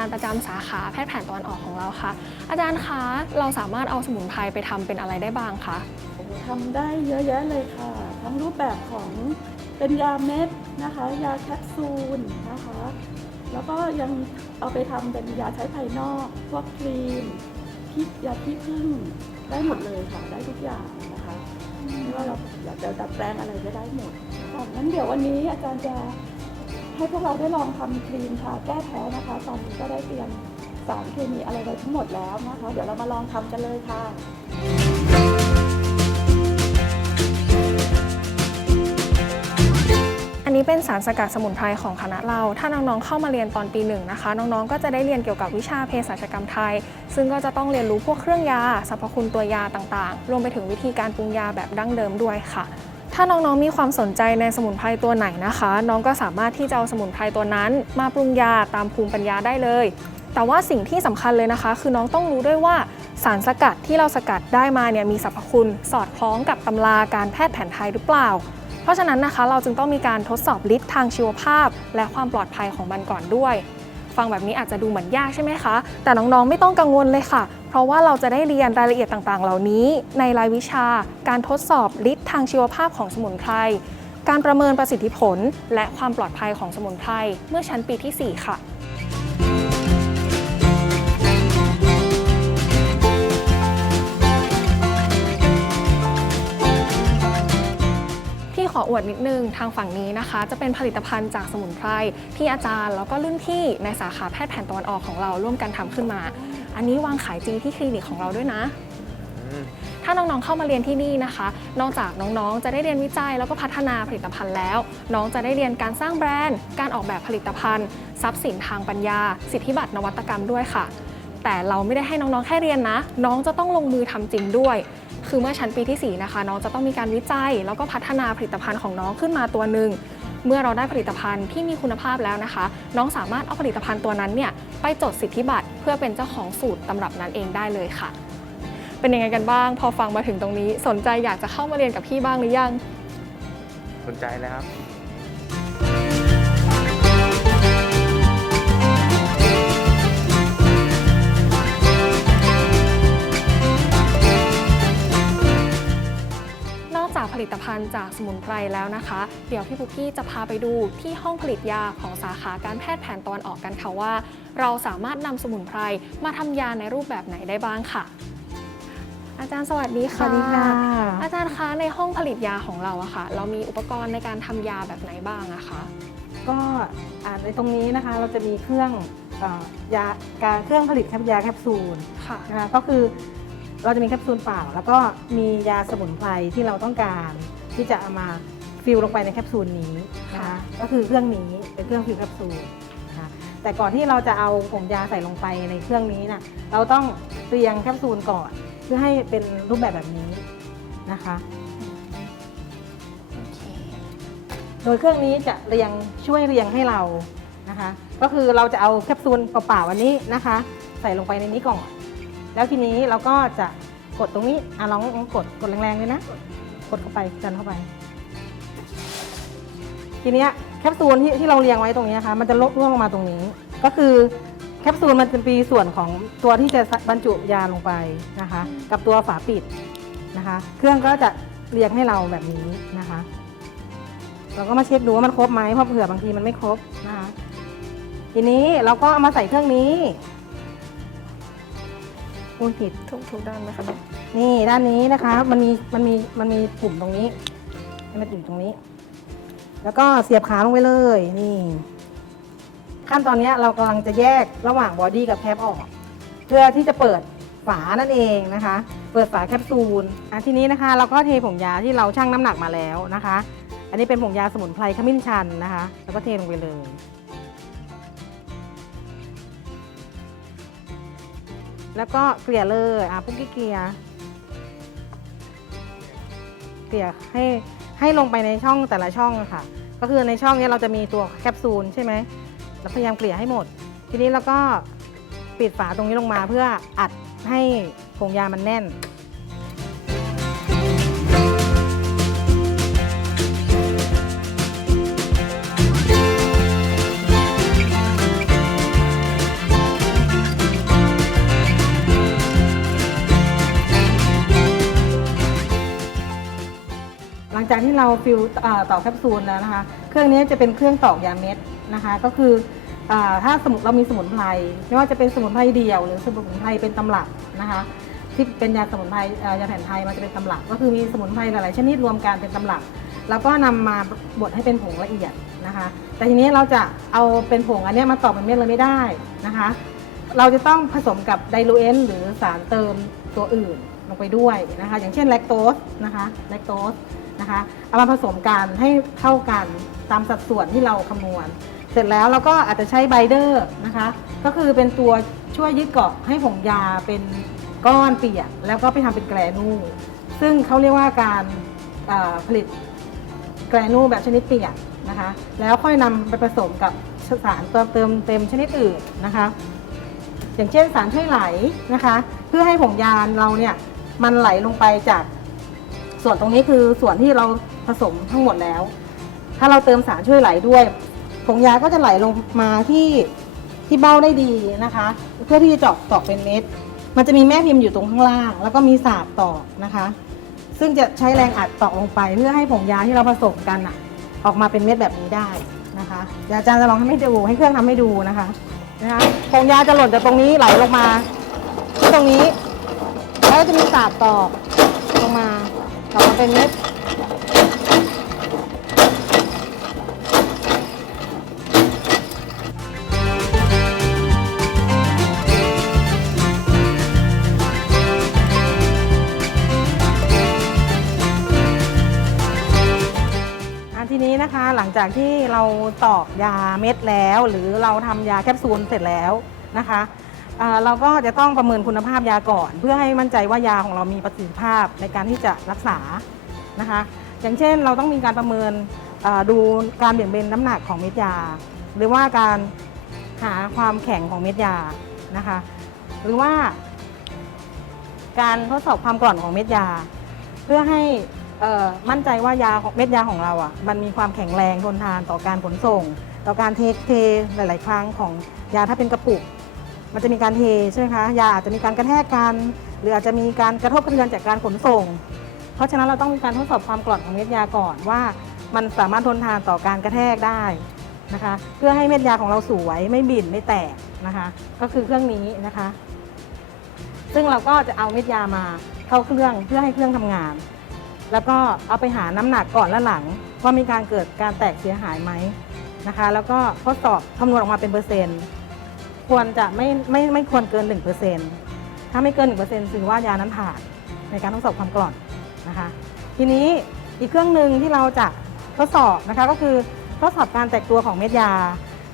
ารย์ประจำสาขาแพทย์แผนตะวันออกของเราค่ะ อาจารย์คะเราสามารถเอาสมุนไพรไปทำเป็นอะไรได้บ้างคะทำได้เยอะแยะเลยค่ะ ทั้งรูปแบบของเป็นยาเม็ดนะคะ ยาแคปซูลนะคะ แล้วก็ยังเอาไปทำเป็นยาใช้ภายนอก พวกครีมที่ยาที่พึ่งได้หมดเลยค่ะ ได้ทุกอย่างนะคะไม่ว่าเราอยากจะดัดแปลงอะไรก็ได้หมดค่ะงั้นเดี๋ยววันนี้อาจารย์จะ ให้พวกเราได้ลองทำครีมทาแก้แพ้นะคะ ตอนนี้ก็ได้เตรียมสารเคมีอะไรไว้ทั้งหมดแล้วนะคะ เดี๋ยวเรามาลองทำกันเลยค่ะอันนี้เป็นสารสกัดสมุนไพรของคณะเรา ถ้าน้องๆเข้ามาเรียนตอนปีหนึ่งนะคะ น้องๆ ก็จะได้เรียนเกี่ยวกับวิชาเภสัชกรรมไทย ซึ่งก็จะต้องเรียนรู้พวกเครื่องยา สรรพคุณตัวยาต่างๆ รวมไปถึงวิธีการปรุงยาแบบดั้งเดิมด้วยค่ะ ถ้าน้องๆ มีความสนใจในสมุนไพรตัวไหนนะคะ น้องก็สามารถที่จะเอาสมุนไพรตัวนั้นมาปรุงยาตามภูมิปัญญาได้เลย แต่ว่าสิ่งที่สำคัญเลยนะคะ คือน้องต้องรู้ด้วยว่าสารสกัดที่เราสกัดได้มาเนี่ยมีสรรพคุณสอดคล้องกับตำราการแพทย์แผนไทยหรือเปล่า เพราะฉะนั้นนะคะเราจึงต้องมีการทดสอบฤทธิ์ทางชีวภาพ และความปลอดภัยของมันก่อนด้วย ฟังแบบนี้อาจจะดูเหมือนยากใช่ไหมคะ แต่น้องๆไม่ต้องกังวลเลยค่ะ เพราะว่าเราจะได้เรียนรายละเอียดต่างๆ เหล่านี้ ในรายวิชา การทดสอบฤทธิ์ทางชีวภาพของสมุนไพร การประเมินประสิทธิผล และความปลอดภัยของสมุนไพร เมื่อชั้นปีที่ 4 ค่ะ ออวดนิดนึงทางฝั่งนี้นะคะ จะเป็นผลิตภัณฑ์จากสมุนไพรที่อาจารย์ แล้วก็รุ่นพี่ในสาขาแพทย์แผนตะวันออกของเราร่วมกันทำขึ้นมา อันนี้วางขายจริงที่คลินิกของเราด้วยนะถ้าน้องๆ เข้ามาเรียนที่นี่นะคะ นอกจากน้องๆ จะได้เรียนวิจัยแล้วก็พัฒนาผลิตภัณฑ์แล้ว น้องจะได้เรียนการสร้างแบรนด์ การออกแบบผลิตภัณฑ์ ทรัพย์สินทางปัญญา สิทธิบัตรนวัตกรรมด้วยค่ะ แต่เราไม่ได้ให้น้องๆ แค่เรียนนะ น้องจะต้องลงมือทำจริงด้วย คือเมื่อชั้นปีที่ 4 นะคะ น้องจะต้องมีการวิจัย แล้วก็พัฒนาผลิตภัณฑ์ของน้องขึ้นมาตัวหนึ่งเมื่อเราได้ผลิตภัณฑ์ที่มีคุณภาพแล้วนะคะ น้องสามารถเอาผลิตภัณฑ์ตัวนั้นเนี่ยไปจดสิทธิบัตรเพื่อเป็นเจ้าของสูตรตำรับนั้นเองได้เลยค่ะ เป็นยังไงกันบ้าง พอฟังมาถึงตรงนี้ สนใจอยากจะเข้ามาเรียนกับพี่บ้างหรือยัง สนใจแลยครับ ลิตภัณฑ์จากสมุนไพรแล้วนะคะ เดี๋ยวพี่ปุ๊กกี้จะพาไปดูที่ห้องผลิตยาของสาขาการแพทย์แผนตะวันออกกันค่ะว่า เราสามารถนำสมุนไพรมาทำยาในรูปแบบไหนได้บ้างค่ะ อาจารย์สวัสดีค่ะ อาจารย์คะในห้องผลิตยาของเราอะค่ะ เรามีอุปกรณ์ในการทำยาแบบไหนบ้างอะคะก็อ่าในตรงนี้นะคะเราจะมีเครื่องเอ่อยาการเครื่องผลิตแคปยาแคปซูลค่ะนะคะก็คือ เราจะมีแคปซูลเปล่า แล้วก็มียาสมุนไพรที่เราต้องการที่จะเอามาฟิลลงไปในแคปซูลนี้นะคะค่ะก็คือเครื่องนี้เป็นเครื่องฟิลแคปซูลนะคะแต่ก่อนที่เราจะเอาผงยาใส่ลงไปในเครื่องนี้นะเราต้องเรียงแคปซูลก่อน เพื่อให้เป็นรูปแบบแบบนี้นะคะโอเคโดยเครื่องนี้จะเรียงช่วยเรียงให้เรานะคะ ก็คือเราจะเอาแคปซูลเปล่าๆอันนี้นะคะ ใส่ลงไปในนี้ก่อน แล้วทีนี้เราก็จะกดตรงนี้อะลองลองกดกดแรงๆเลยนะ กดเข้าไปดันเข้าไป ทีเนี้ยแคปซูลที่ที่เราเรียงไว้ตรงนี้นะคะมันจะลดร่วงลงมาตรงนี้ ก็คือแคปซูลมันจะมีส่วนของตัวที่จะบรรจุยาลงไปนะคะ กับตัวฝาปิดนะคะ เครื่องก็จะเรียงให้เราแบบนี้นะคะ เราก็มาเช็คดูว่ามันครบไหมเพราะเผื่อบางทีมันไม่ครบนะคะ ทีนี้เราก็เอามาใส่เครื่องนี้ อุ้ยผิดทุกทุกด้านไหมคะนี่ด้านนี้นะคะ มันมีมันมีมันมีปุ่มตรงนี้ให้มันอยู่ตรงนี้ แล้วก็เสียบขาลงไปเลยนี่ ขั้นตอนนี้เรากำลังจะแยกระหว่างบอดี้กับแคปออก เพื่อที่จะเปิดฝานั่นเองนะคะ เปิดฝาแคปซูลอะทีนี้นะคะ เราก็เทผงยาที่เราชั่งน้ำหนักมาแล้วนะคะ อันนี้เป็นผงยาสมุนไพรขมิ้นชันนะคะ แล้วก็เทลงไปเลย แล้วก็เกลี่ยเลยอะปุ๊กกี้เกลี่ยเกลี่ยให้ให้ลงไปในช่องแต่ละช่องค่ะ ก็คือในช่องนี้เราจะมีตัวแคปซูลใช่ไหมเราพยายามเกลี่ยให้หมด ทีนี้เราก็ปิดฝาตรงนี้ลงมาเพื่ออัดให้ผงยามันแน่น ฟิลต่อแคปซูลแล้วนะคะ เครื่องนี้จะเป็นเครื่องตอกยาเม็ดนะคะ ก็คืออถ้าสมมติเรามีสมุนไพรไม่ว่าจะเป็นสมุนไพรเดี่ยว หรือสมุนไพรเป็นตำรับนะคะที่เป็นยาสมุนไพรยาแผนไทยมันจะเป็นตำรับก็คือมีสมุนไพรหลายๆชนิดรวมกันเป็นตำรับแล้วก็นำมาบดให้เป็นผงละเอียดนะคะ แต่ทีนี้เราจะเอาเป็นผงอันนี้มาตอกเป็นเม็ดเลยไม่ได้นะคะ เราจะต้องผสมกับไดลูเอนหรือสารเติมตัวอื่นลงไปด้วยนะคะ อย่างเช่นแลคโตสนะคะแลคโตส นะคะเอามาผสมกันให้เท่ากันตามสัดส่วนที่เราคำนวณ เสร็จแล้วเราก็อาจจะใช้ไบเดอร์นะคะ ก็คือเป็นตัวช่วยยึดเกาะให้ผงยาเป็นก้อนเปียกแล้วก็ไปทำเป็นแกรนูซึ่งเขาเรียกว่าการผลิตแกรนูแบบชนิดเปียกนะคะ แล้วค่อยนำไปผสมกับสารเติมเติมเต็มชนิดอื่นนะคะ อย่างเช่นสารช่วยไหลนะคะ เพื่อให้ผงยาเราเนี่ยมันไหลลงไปจาก ส่วนตรงนี้คือส่วนที่เราผสมทั้งหมดแล้ว ถ้าเราเติมสารช่วยไหลด้วยผงยาก็จะไหลลงมาที่ที่เบ้าได้ดีนะคะ เพื่อที่จะเจาะตอกเป็นเม็ด มันจะมีแม่พิมพ์อยู่ตรงข้างล่าง แล้วก็มีสาบตอกนะคะ ซึ่งจะใช้แรงอัดตอกลงไป เพื่อให้ผงยาที่เราผสมกันอะออกมาเป็นเม็ดแบบนี้ได้นะคะเดี๋ยวอาจารย์จะลองทำให้ดูให้เครื่องทำให้ดูนะคะนะคะผงยาจะหล่นจากตรงนี้ไหลลงมาที่ตรงนี้ แล้วจะมีสาบตอกลงมา ตอาเป็นเม็ดทีนี้นะคะหลังจากที่เราตอกยาเม็ดแล้ว หรือเราทำยาแคปซูลเสร็จแล้วนะคะ อ่าเราก็จะต้องประเมินคุณภาพยาก่อน เพื่อให้มั่นใจว่ายาของเรามีประสิทธิภาพในการที่จะรักษานะคะ อย่างเช่นเราต้องมีการประเมินอ่าดูการเบี่ยงเบนน้ำหนักของเม็ดยา หรือว่าการหาความแข็งของเม็ดยานะคะ หรือว่าการทดสอบความกร่อนของเม็ดยา เพื่อให้มั่นใจว่ายาของเม็ดยาของเราอะมันมีความแข็งแรงทนทานต่อการขนส่ง ต่อการเทเทหลาย ๆ ครั้งของยาถ้าเป็นกระปุก มันจะมีการเทใช่ไหมคะยาอาจจะมีการกระแทกกัน หรืออาจจะมีการกระทบกระเทือนจากการขนส่ง เพราะฉะนั้นเราต้องมีการทดสอบความกร่อนของเม็ดยาก่อนว่า มันสามารถทนทานต่อการกระแทกได้นะคะ เพื่อให้เม็ดยาของเราสวยไม่บิ่นไม่แตกนะคะ ก็คือเครื่องนี้นะคะ ซึ่งเราก็จะเอาเม็ดยามาเข้าเครื่องเพื่อให้เครื่องทำงาน แล้วก็เอาไปหาน้ำหนักก่อนและหลังว่ามีการเกิดการแตกเสียหายไหมนะคะ แล้วก็ทดสอบคำนวณออกมาเป็นเปอร์เซ็นต์ ควรจะไม่ไม่ไม่ควรเกิน 1%ถ้าไม่เกิน 1%ถือว่ายานั้นผ่านในการทดสอบความกร่อนนะคะ ทีนี้อีกเครื่องหนึ่งที่เราจะทดสอบนะคะก็คือทดสอบการแตกตัวของเม็ดยา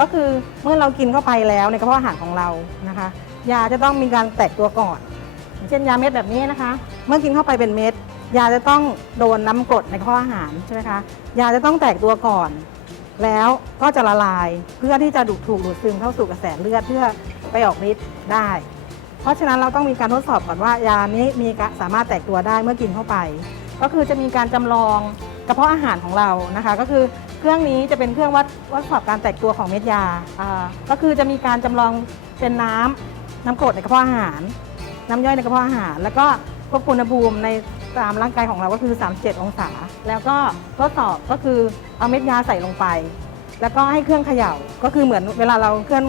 ก็คือเมื่อเรากินเข้าไปแล้วในกระเพาะอาหารของเรานะคะ ยาจะต้องมีการแตกตัวก่อน เช่นยาเม็ดแบบนี้นะคะ เมื่อกินเข้าไปเป็นเม็ดยาจะต้องโดนน้ำกรดในกระเพาะอาหารใช่ไหมคะยาจะต้องแตกตัวก่อน แล้วก็จะละลายเพื่อที่จะดูดถูกดูดซึมเข้าสู่กระแสเลือดเพื่อไปออกฤทธิ์ได้ เพราะฉะนั้นเราต้องมีการทดสอบก่อนว่ายานี้มีสามารถแตกตัวได้เมื่อกินเข้าไป ก็คือจะมีการจำลองกระเพาะอาหารของเรานะคะ ก็คือเครื่องนี้จะเป็นเครื่องวัดวัดสอบการแตกตัวของเม็ดยาอ่าก็คือจะมีการจำลองเป็นน้ำน้ำกรดในกระเพาะอาหาร น้ำย่อยในกระเพาะอาหาร แล้วก็ควบคุมอุณหภูมิในตามร่างกายของเราก็คือ 37 องศา แล้วก็ทดสอบก็คือ เอาเม็ดยาใส่ลงไป แล้วก็ให้เครื่องเขย่าก็คือเหมือนเวลาเราเคลื่อน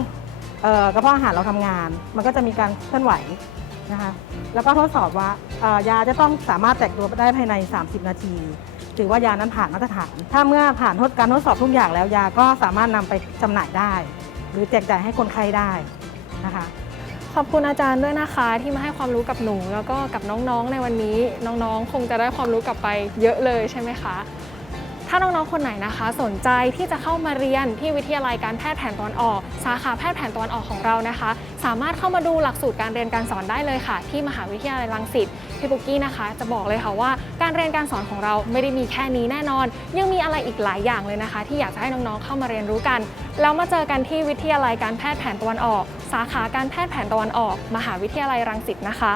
ออกระเพาะอาหารเราทำงาน มันก็จะมีการเคลื่อนไหวนะคะแล้วก็ทดสอบว่ายาจะต้องสามารถแตกตัวได้ภายใน 30 นาทีถือว่ายานั้นผ่านมาตรฐาน ถ้าเมื่อผ่านทดการทดสอบทุกอย่างแล้วยาก็สามารถนำไปจำหน่ายได้ หรือแจกจ่ายให้คนไข้ได้นะคะขอบคุณอาจารย์ด้วยนะคะที่มาให้ความรู้กับหนู แล้วก็กับน้องๆในวันนี้น้องๆ คงจะได้ความรู้กลับไปเยอะเลยใช่ไหมคะ ถ้าน้องๆ คนไหนนะคะ สนใจที่จะเข้ามาเรียนที่วิทยาลัยการแพทย์แผนตะวันออก สาขาแพทย์แผนตะวันออกของเรานะคะ สามารถเข้ามาดูหลักสูตรการเรียนการสอนได้เลยค่ะ ที่มหาวิทยาลัยรังสิตพี่ปุกกี้นะคะ จะบอกเลยค่ะว่าการเรียนการสอนของเราไม่ได้มีแค่นี้แน่นอน ยังมีอะไรอีกหลายอย่างเลยนะคะ ที่อยากจะให้น้องๆ เข้ามาเรียนรู้กัน แล้วมาเจอกันที่วิทยาลัยการแพทย์แผนตะวันออก สาขาการแพทย์แผนตะวันออก มหาวิทยาลัยรังสิตนะคะ